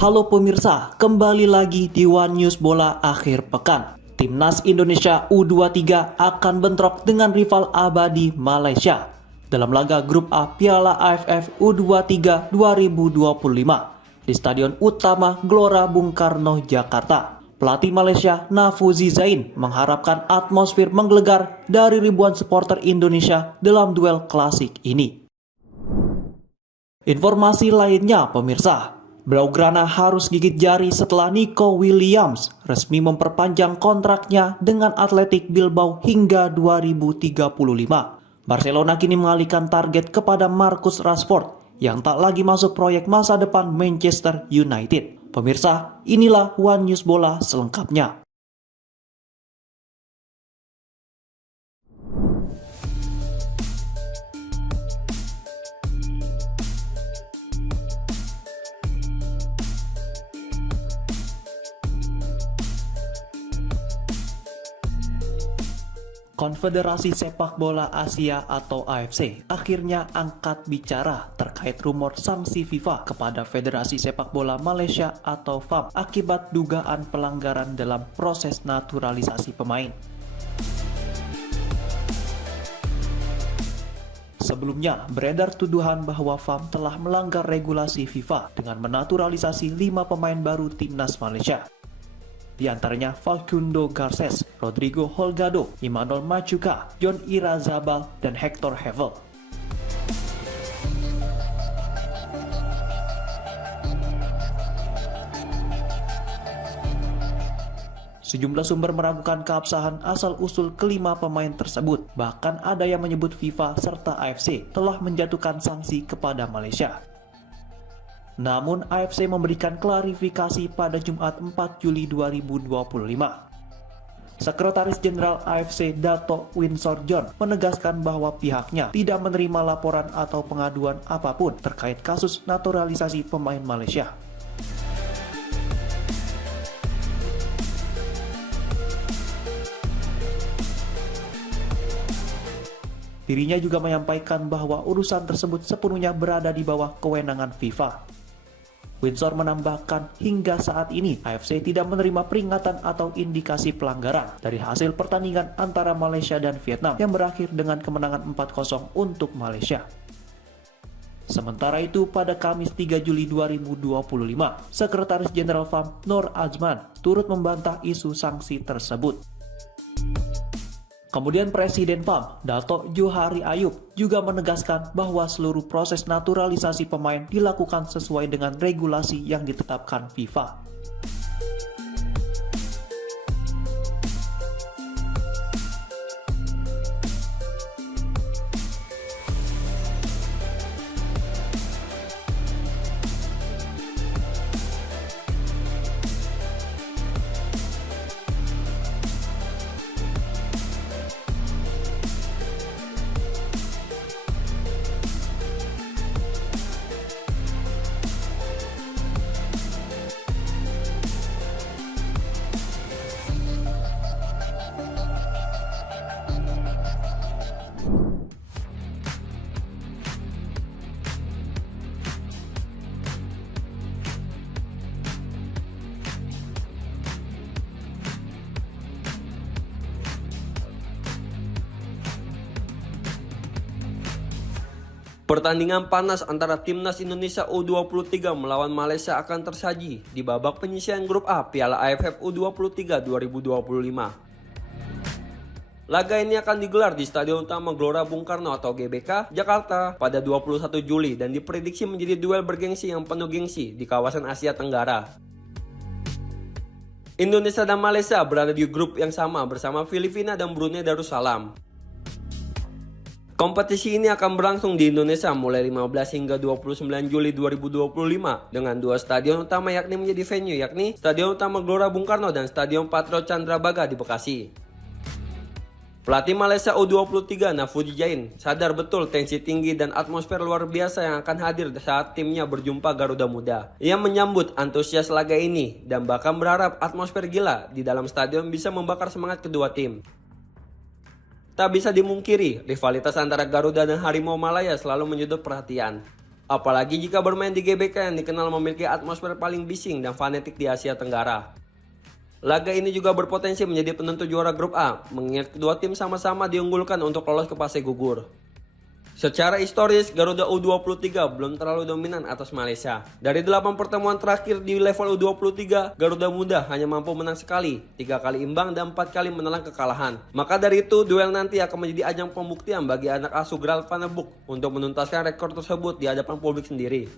Halo pemirsa, kembali lagi di One News Bola akhir pekan. Timnas Indonesia U23 akan bentrok dengan rival abadi Malaysia dalam laga grup A Piala AFF U23 2025 di Stadion Utama Gelora Bung Karno, Jakarta. Pelatih Malaysia Nafuzi Zain mengharapkan atmosfer menggelegar dari ribuan supporter Indonesia dalam duel klasik ini. Informasi lainnya pemirsa, Blaugrana harus gigit jari setelah Nico Williams resmi memperpanjang kontraknya dengan Athletic Bilbao hingga 2035. Barcelona kini mengalihkan target kepada Marcus Rashford yang tak lagi masuk proyek masa depan Manchester United. Pemirsa, inilah One News Bola selengkapnya. Konfederasi Sepak Bola Asia atau AFC akhirnya angkat bicara terkait rumor sanksi FIFA kepada Federasi Sepak Bola Malaysia atau FAM akibat dugaan pelanggaran dalam proses naturalisasi pemain. Sebelumnya, beredar tuduhan bahwa FAM telah melanggar regulasi FIFA dengan menaturalisasi 5 pemain baru timnas Malaysia. Di antaranya Facundo Garces, Rodrigo Holgado, Emmanuel Machuca, John Irazabal, dan Hector Hevel. Sejumlah sumber meragukan keabsahan asal-usul kelima pemain tersebut. Bahkan ada yang menyebut FIFA serta AFC telah menjatuhkan sanksi kepada Malaysia. Namun AFC memberikan klarifikasi pada Jumat 4 Juli 2025. Sekretaris Jenderal AFC Dato' Winsor John menegaskan bahwa pihaknya tidak menerima laporan atau pengaduan apapun terkait kasus naturalisasi pemain Malaysia. Dirinya juga menyampaikan bahwa urusan tersebut sepenuhnya berada di bawah kewenangan FIFA. Winsor menambahkan hingga saat ini AFC tidak menerima peringatan atau indikasi pelanggaran dari hasil pertandingan antara Malaysia dan Vietnam yang berakhir dengan kemenangan 4-0 untuk Malaysia. Sementara itu pada Kamis 3 Juli 2025, Sekretaris Jenderal FAM Nur Azman turut membantah isu sanksi tersebut. Kemudian Presiden FAM, Dato' Johari Ayub, juga menegaskan bahwa seluruh proses naturalisasi pemain dilakukan sesuai dengan regulasi yang ditetapkan FIFA. Pertandingan panas antara Timnas Indonesia U23 melawan Malaysia akan tersaji di babak penyisihan grup A Piala AFF U23 2025. Laga ini akan digelar di Stadion Utama Gelora Bung Karno atau GBK, Jakarta pada 21 Juli dan diprediksi menjadi duel bergengsi yang penuh gengsi di kawasan Asia Tenggara. Indonesia dan Malaysia berada di grup yang sama bersama Filipina dan Brunei Darussalam. Kompetisi ini akan berlangsung di Indonesia mulai 15 hingga 29 Juli 2025 dengan 2 stadion utama yakni menjadi venue yakni Stadion Utama Gelora Bung Karno dan Stadion Patriot Candrabaga di Bekasi. Pelatih Malaysia U23 Nafuzi Zain sadar betul tensi tinggi dan atmosfer luar biasa yang akan hadir saat timnya berjumpa Garuda Muda. Ia menyambut antusias laga ini dan bahkan berharap atmosfer gila di dalam stadion bisa membakar semangat kedua tim. Tak bisa dimungkiri, rivalitas antara Garuda dan Harimau Malaya selalu menyedot perhatian. Apalagi jika bermain di GBK yang dikenal memiliki atmosfer paling bising dan fanatik di Asia Tenggara. Laga ini juga berpotensi menjadi penentu juara grup A, mengingat kedua tim sama-sama diunggulkan untuk lolos ke fase gugur. Secara historis, Garuda U23 belum terlalu dominan atas Malaysia. Dari 8 pertemuan terakhir di level U23, Garuda Muda hanya mampu menang sekali, 3 kali imbang dan 4 kali menelan kekalahan. Maka dari itu, duel nanti akan menjadi ajang pembuktian bagi anak asuh Gral Panebuk untuk menuntaskan rekor tersebut di hadapan publik sendiri.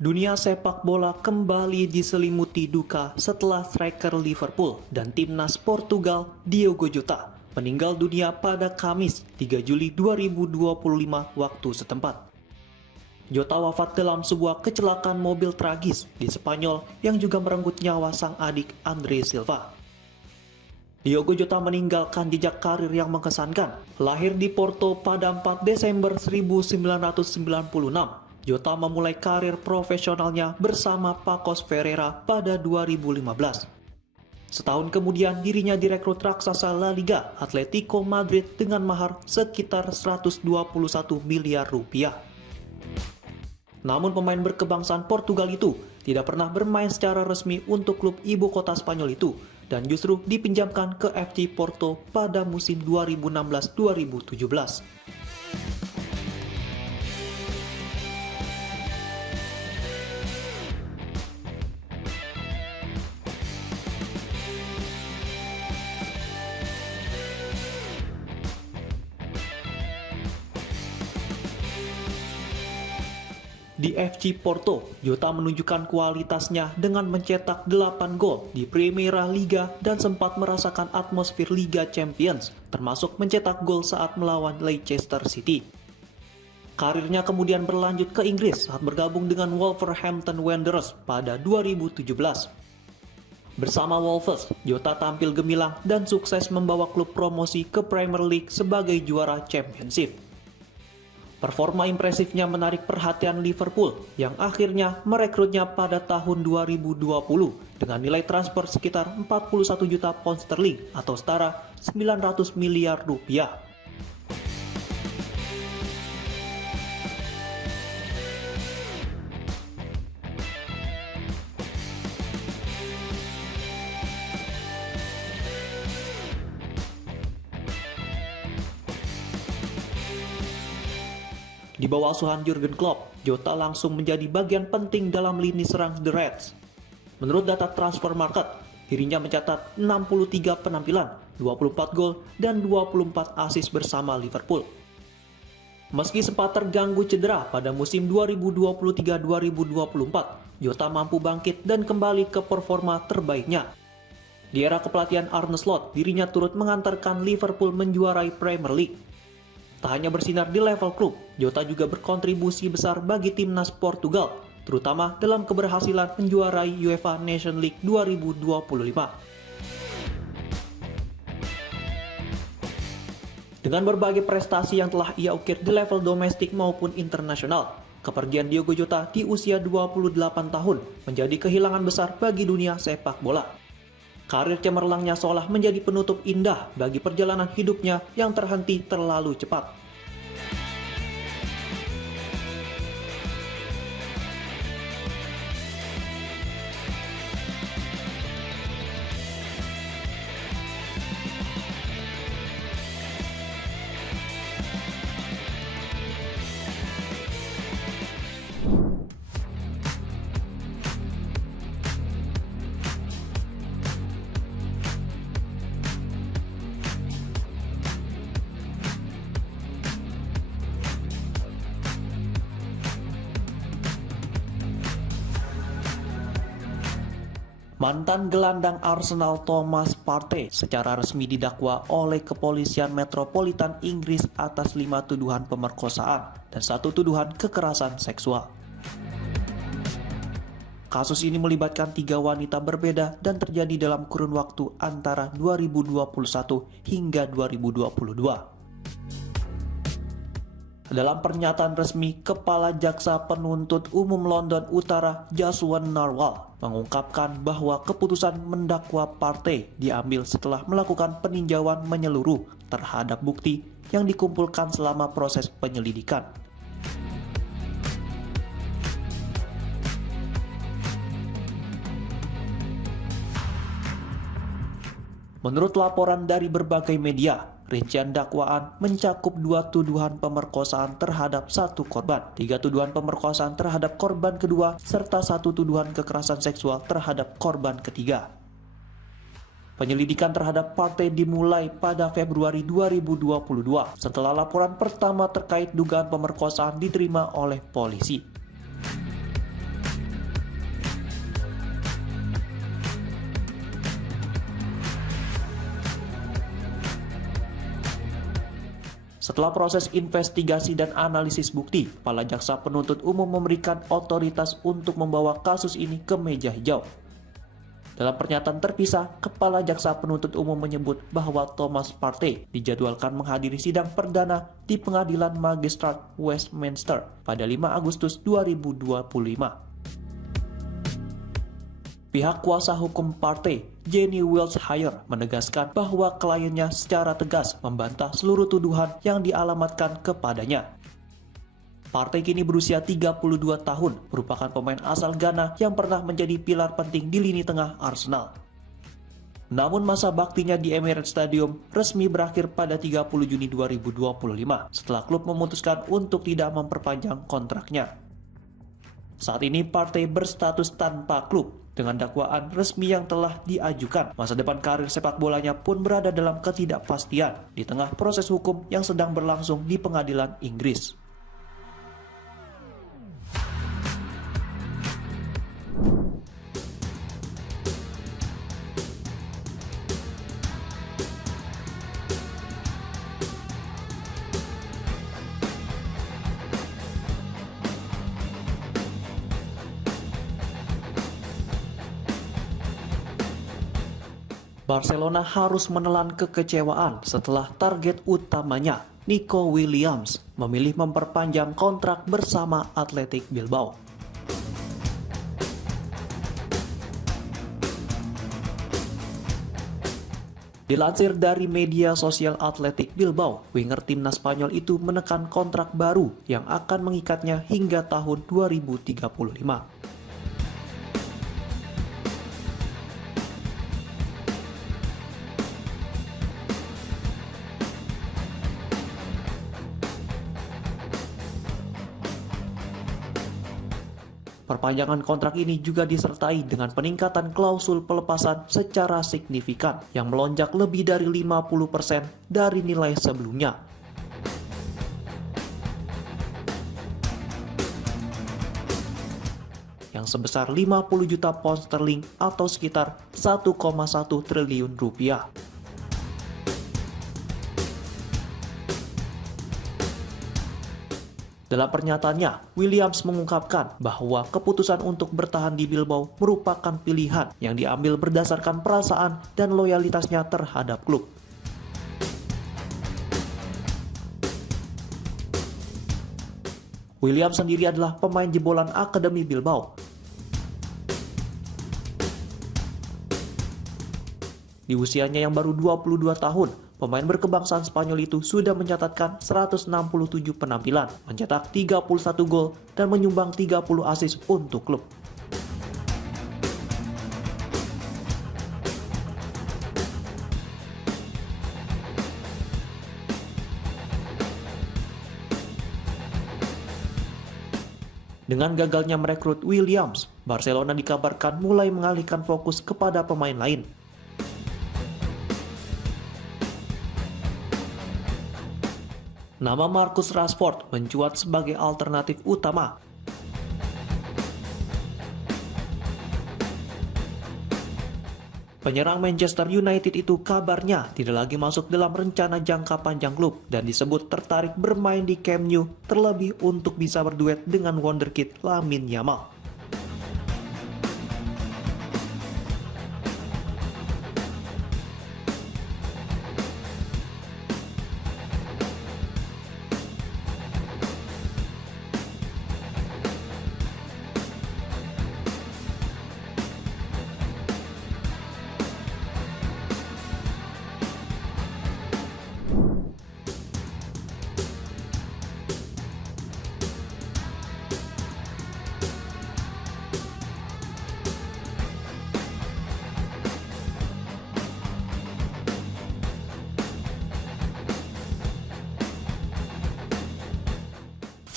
Dunia sepak bola kembali diselimuti duka setelah striker Liverpool dan timnas Portugal Diogo Jota meninggal dunia pada Kamis 3 Juli 2025 waktu setempat. Jota wafat dalam sebuah kecelakaan mobil tragis di Spanyol yang juga merenggut nyawa sang adik Andre Silva. Diogo Jota meninggalkan jejak karir yang mengesankan. Lahir di Porto pada 4 Desember 1996. Jota memulai karir profesionalnya bersama Pacos Ferreira pada 2015. Setahun kemudian dirinya direkrut raksasa La Liga Atletico Madrid dengan mahar sekitar 121 miliar rupiah. Namun pemain berkebangsaan Portugal itu tidak pernah bermain secara resmi untuk klub ibu kota Spanyol itu dan justru dipinjamkan ke FC Porto pada musim 2016-2017. Di FC Porto, Jota menunjukkan kualitasnya dengan mencetak 8 gol di Primera Liga dan sempat merasakan atmosfer Liga Champions, termasuk mencetak gol saat melawan Leicester City. Karirnya kemudian berlanjut ke Inggris saat bergabung dengan Wolverhampton Wanderers pada 2017. Bersama Wolves, Jota tampil gemilang dan sukses membawa klub promosi ke Premier League sebagai juara Championship. Performa impresifnya menarik perhatian Liverpool yang akhirnya merekrutnya pada tahun 2020 dengan nilai transfer sekitar 41 juta pound sterling atau setara 900 miliar rupiah. Di bawah asuhan Jurgen Klopp, Jota langsung menjadi bagian penting dalam lini serang The Reds. Menurut data transfer market, dirinya mencatat 63 penampilan, 24 gol, dan 24 assist bersama Liverpool. Meski sempat terganggu cedera pada musim 2023-2024, Jota mampu bangkit dan kembali ke performa terbaiknya. Di era kepelatihan Arne Slot, dirinya turut mengantarkan Liverpool menjuarai Premier League. Tak hanya bersinar di level klub, Jota juga berkontribusi besar bagi timnas Portugal, terutama dalam keberhasilan menjuarai UEFA Nations League 2025. Dengan berbagai prestasi yang telah ia ukir di level domestik maupun internasional, kepergian Diogo Jota di usia 28 tahun menjadi kehilangan besar bagi dunia sepak bola. Karir cemerlangnya seolah menjadi penutup indah bagi perjalanan hidupnya yang terhenti terlalu cepat. Mantan gelandang Arsenal Thomas Partey secara resmi didakwa oleh kepolisian metropolitan Inggris atas 5 tuduhan pemerkosaan dan 1 tuduhan kekerasan seksual. Kasus ini melibatkan 3 wanita berbeda dan terjadi dalam kurun waktu antara 2021 hingga 2022. Dalam pernyataan resmi, Kepala Jaksa Penuntut Umum London Utara Jaswan Narwal mengungkapkan bahwa keputusan mendakwa Partey diambil setelah melakukan peninjauan menyeluruh terhadap bukti yang dikumpulkan selama proses penyelidikan. Menurut laporan dari berbagai media, rincian dakwaan mencakup 2 tuduhan pemerkosaan terhadap 1 korban, 3 tuduhan pemerkosaan terhadap korban kedua, serta 1 tuduhan kekerasan seksual terhadap korban ketiga. Penyelidikan terhadap Partey dimulai pada Februari 2022 setelah laporan pertama terkait dugaan pemerkosaan diterima oleh polisi. Setelah proses investigasi dan analisis bukti, Kepala Jaksa Penuntut Umum memberikan otoritas untuk membawa kasus ini ke meja hijau. Dalam pernyataan terpisah, Kepala Jaksa Penuntut Umum menyebut bahwa Thomas Partey dijadwalkan menghadiri sidang perdana di Pengadilan Magistrat Westminster pada 5 Agustus 2025. Pihak kuasa hukum Partey, Jenny Wiltshire, menegaskan bahwa kliennya secara tegas membantah seluruh tuduhan yang dialamatkan kepadanya. Partey kini berusia 32 tahun, merupakan pemain asal Ghana yang pernah menjadi pilar penting di lini tengah Arsenal. Namun masa baktinya di Emirates Stadium resmi berakhir pada 30 Juni 2025 setelah klub memutuskan untuk tidak memperpanjang kontraknya. Saat ini Partey berstatus tanpa klub dengan dakwaan resmi yang telah diajukan. Masa depan karir sepak bolanya pun berada dalam ketidakpastian di tengah proses hukum yang sedang berlangsung di pengadilan Inggris. Barcelona harus menelan kekecewaan setelah target utamanya, Nico Williams, memilih memperpanjang kontrak bersama Athletic Bilbao. Dilansir dari media sosial Athletic Bilbao, winger timnas Spanyol itu menekan kontrak baru yang akan mengikatnya hingga tahun 2035. Perpanjangan kontrak ini juga disertai dengan peningkatan klausul pelepasan secara signifikan yang melonjak lebih dari 50% dari nilai sebelumnya. Yang sebesar 50 juta pound sterling atau sekitar 1,1 triliun rupiah. Dalam pernyataannya, Williams mengungkapkan bahwa keputusan untuk bertahan di Bilbao merupakan pilihan yang diambil berdasarkan perasaan dan loyalitasnya terhadap klub. Williams sendiri adalah pemain jebolan Akademi Bilbao. Di usianya yang baru 22 tahun, pemain berkebangsaan Spanyol itu sudah mencatatkan 167 penampilan, mencetak 31 gol, dan menyumbang 30 assist untuk klub. Dengan gagalnya merekrut Williams, Barcelona dikabarkan mulai mengalihkan fokus kepada pemain lain. Nama Marcus Rashford mencuat sebagai alternatif utama. Penyerang Manchester United itu kabarnya tidak lagi masuk dalam rencana jangka panjang klub dan disebut tertarik bermain di Camp Nou, terlebih untuk bisa berduet dengan wonderkid Lamine Yamal.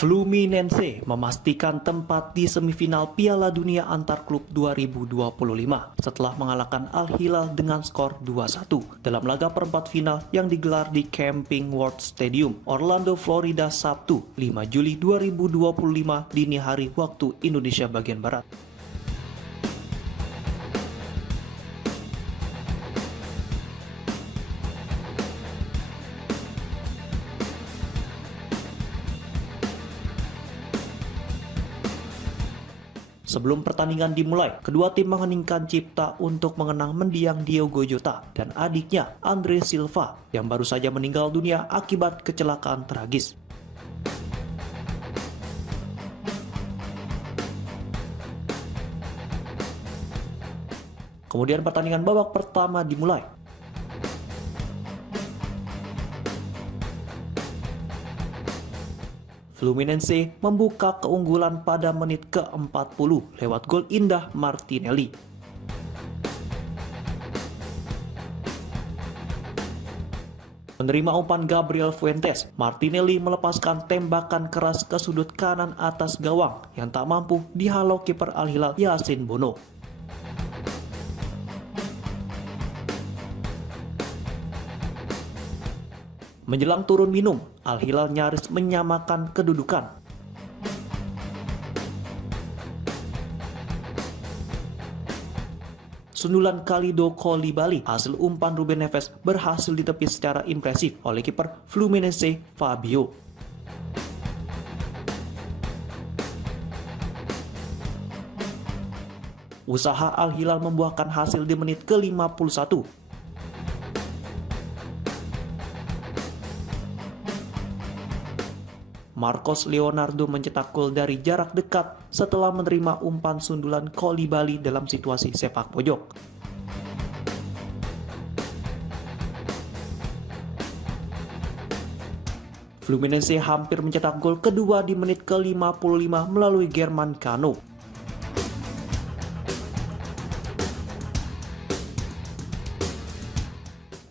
Fluminense memastikan tempat di semifinal Piala Dunia Antar Klub 2025 setelah mengalahkan Al Hilal dengan skor 2-1 dalam laga perempat final yang digelar di Camping World Stadium, Orlando, Florida, Sabtu 5 Juli 2025 dini hari waktu Indonesia bagian Barat. Sebelum pertandingan dimulai, kedua tim mengheningkan cipta untuk mengenang mendiang Diogo Jota dan adiknya Andre Silva yang baru saja meninggal dunia akibat kecelakaan tragis. Kemudian pertandingan babak pertama dimulai. Fluminense membuka keunggulan pada menit ke-40 lewat gol indah Martinelli. Menerima umpan Gabriel Fuentes, Martinelli melepaskan tembakan keras ke sudut kanan atas gawang yang tak mampu dihalau kiper Al Hilal Yasin Bono. Menjelang turun minum, Al Hilal nyaris menyamakan kedudukan. Sundulan Kalidou Koulibaly hasil umpan Ruben Neves berhasil ditepis secara impresif oleh kiper Fluminense Fabio. Usaha Al Hilal membuahkan hasil di menit ke-51. Marcos Leonardo mencetak gol dari jarak dekat setelah menerima umpan sundulan Koulibaly dalam situasi sepak pojok. Fluminense hampir mencetak gol kedua di menit ke-55 melalui Germán Cano.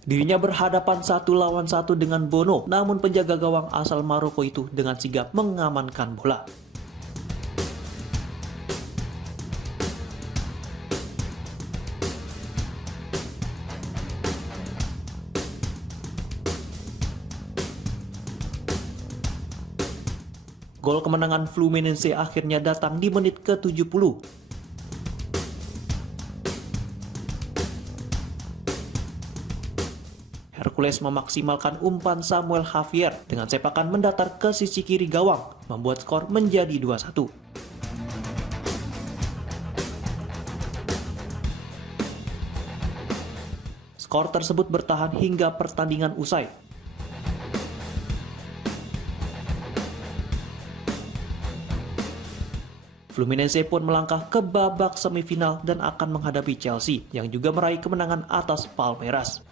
Dirinya berhadapan 1-1 dengan Bono, namun penjaga gawang asal Maroko itu dengan sigap mengamankan bola. Gol kemenangan Fluminense akhirnya datang di menit ke-70. Hercules memaksimalkan umpan Samuel Javier dengan sepakan mendatar ke sisi kiri gawang, membuat skor menjadi 2-1. Skor tersebut bertahan hingga pertandingan usai. Fluminense pun melangkah ke babak semifinal dan akan menghadapi Chelsea yang juga meraih kemenangan atas Palmeiras.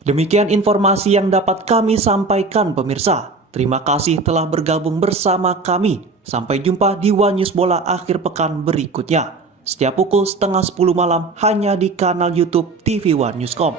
Demikian informasi yang dapat kami sampaikan pemirsa. Terima kasih telah bergabung bersama kami. Sampai jumpa di One News Bola akhir pekan berikutnya. Setiap pukul setengah 10 malam hanya di kanal YouTube TV One Newscom.